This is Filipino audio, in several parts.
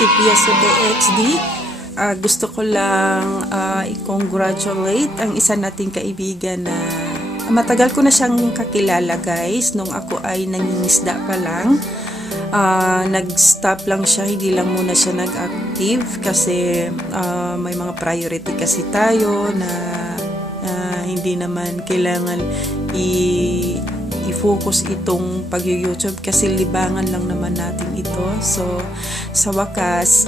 si Pia Sube HD. Gusto ko lang i-congratulate ang isa nating kaibigan na matagal ko na siyang kakilala, guys. Nung ako ay nangingisda pa lang, nag-stop lang siya, hindi lang muna siya nag-active kasi may mga priority kasi tayo na hindi naman kailangan i-focus itong pag-YouTube kasi libangan lang naman natin ito. So sa wakas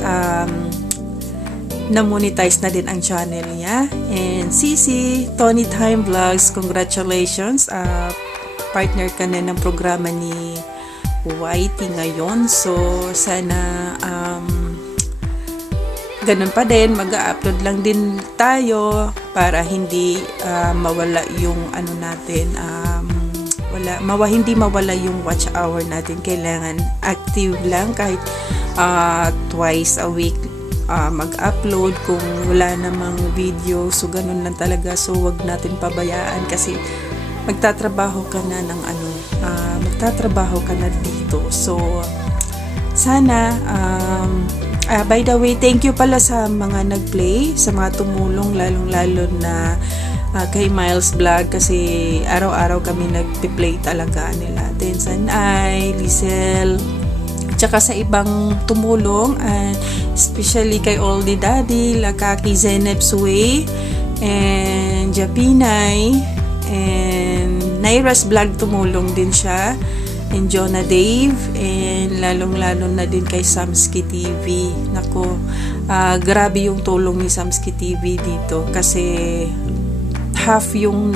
na-monetize na din ang channel niya. And Sisi, Tony Time Vlogs, congratulations. Partner ka na ng programa ni Whitey ngayon. So sana ganun pa din, mag-upload lang din tayo para hindi mawala yung ano natin, hindi mawala yung watch hour natin. Kailangan active lang kahit twice a week mag-upload kung wala namang video. So ganun lang talaga. So wag natin pabayaan kasi magtatrabaho ka na ng magtatrabaho ka na dito. So sana by the way, thank you pala sa mga nag-play, sa mga tumulong, lalong-lalo na kay Miles Vlog kasi araw-araw kami nag-play talaga nila. Tensan ay Lisel, tsaka sa ibang tumulong, especially kay Oldie Daddy, Lakaki Zeneb Suwe, and Japinay, and Naira's Vlog tumulong din siya, and Jonah Dave, and lalong-lalo na din kay Samski TV. Nako, grabe yung tulong ni Samski TV dito kasi half yung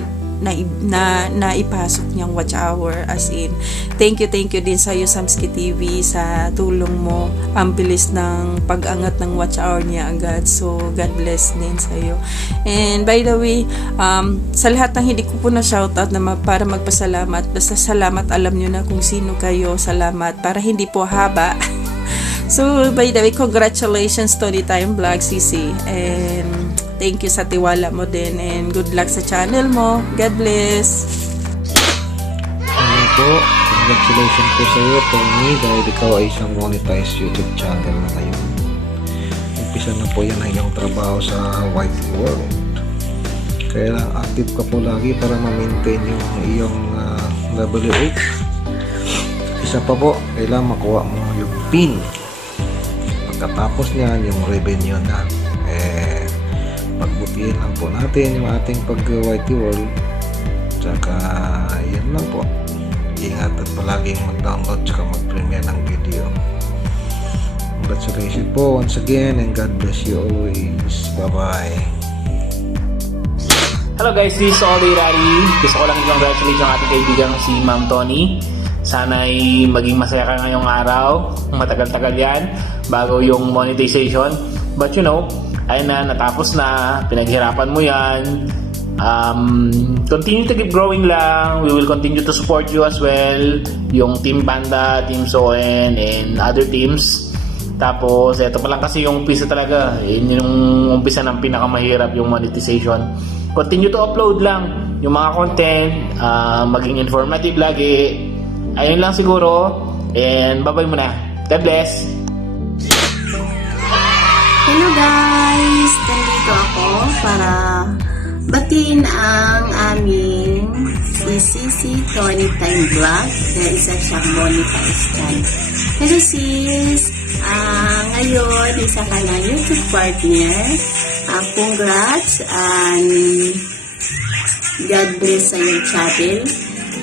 naipasok niyang watch hour, as in thank you din sa iyo Samski TV sa tulong mo. Ang bilis ng pag-angat ng watch hour niya agad, so God bless din sa iyo. And by the way, sa lahat ng hindi ko po na shoutout na para magpasalamat, basta salamat, alam niyo na kung sino kayo, salamat para hindi po haba. So by the way, congratulations Tony Time Vlog, Sisi, and thank you sa tiwala mo din, and good luck sa channel mo. God bless. Ano po, congratulations po sa iyo, Tony, dahil ikaw ay isang monetized YouTube channel na ngayon. Umpisa na po yan ang iyong trabaho sa Whitey World. Kaya active ka po lagi para ma-maintain yung iyong level 8. Isa pa po, kailangan makuha mo yung pin. Pagkatapos niyan, yung revenue na pagbutihin lang po natin yung ating pag-Whitey World. Tsaka yan lang po, ingat at palaging mag-download tsaka mag-premiere ng video. Congratulations po once again, and God bless you always. Bye bye. Hello guys, this is Oldie Daddy. Gusto ko lang i-congratulate yung ating kaibigan si Ma'am Tony. Sana'y maging masaya ka ngayong araw. Matagal-tagal yan bago yung monetization, but you know, ayun na, natapos na, pinaghirapan mo yan. Continue to keep growing lang. We will continue to support you as well, yung Team Panda, Team Soen, and other teams. Tapos eto pa lang kasi yung umpisa talaga, yun yung umpisa ng pinakamahirap, yung monetization. Continue to upload lang yung mga content, maging informative lagi. Ayun lang siguro, and bye bye muna. God bless. Hello guys! Nandito ako para batiin ang aming Sisi Tony Time Vlog na isa siyang monetized channel. Hello sis! Ngayon, isa ka na YouTube partner. Congrats and God bless sa iyong channel.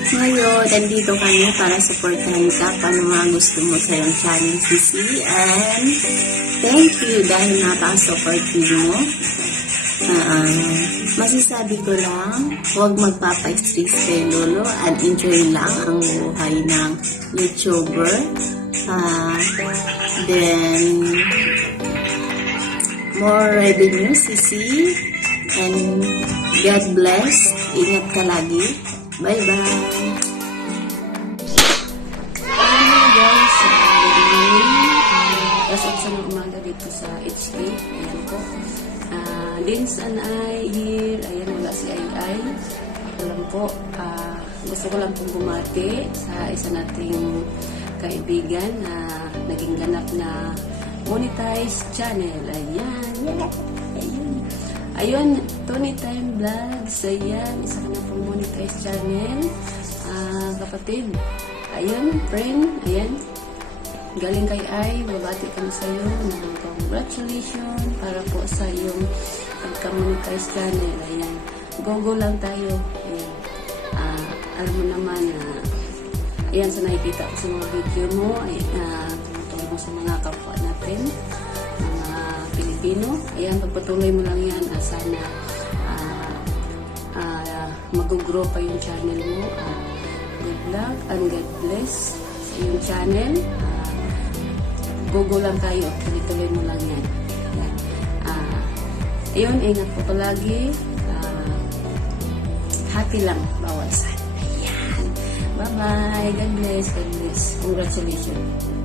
Ngayon, nandito kami para supportahan ka paano mga gusto mo sa iyong channel, Sisi. And thank you dahil napaka-supportive mo. Masasabi ko lang, huwag magpapa-stress kay Lolo and enjoy lang ang buhay ng YouTuber. Then, more revenue, Sisi. And God bless. Ingat ka lagi. Bye-bye. Hello guys, good morning. Pasok sa mga umaga dito sa HK. Ayan po. Dins and I here. Ayan, wala si Ay. Ako lang po. Gusto ko lang pong bumati sa isa nating kaibigan na naging ganap na monetized channel. Ayan. Yeah. Ayun, Tony Time Vlogs. Ayan, isa ka na pong monetized channel. Kapatid. Ayun, friend. Ayan. Galing kay Ay, babati kami sa iyo ng congratulations para po sa iyong pagka-monetize channel. Ayan. Go lang tayo. Ayan. Alam mo naman na ayan, sa nakikita ko sa mga video mo ay tungkol mo sa mga kapwa natin, mga Pilipino. Ayan, pagpatuloy mo lang yan. Sana mag-grow pa yung channel mo. Good luck and God bless sa iyong channel. Go lang tayo. Tuloy mo lang yan. Ayun, ingat po palagi. Happy lang, bawal sana. Ayan. Bye-bye. God bless. God bless. Congratulations.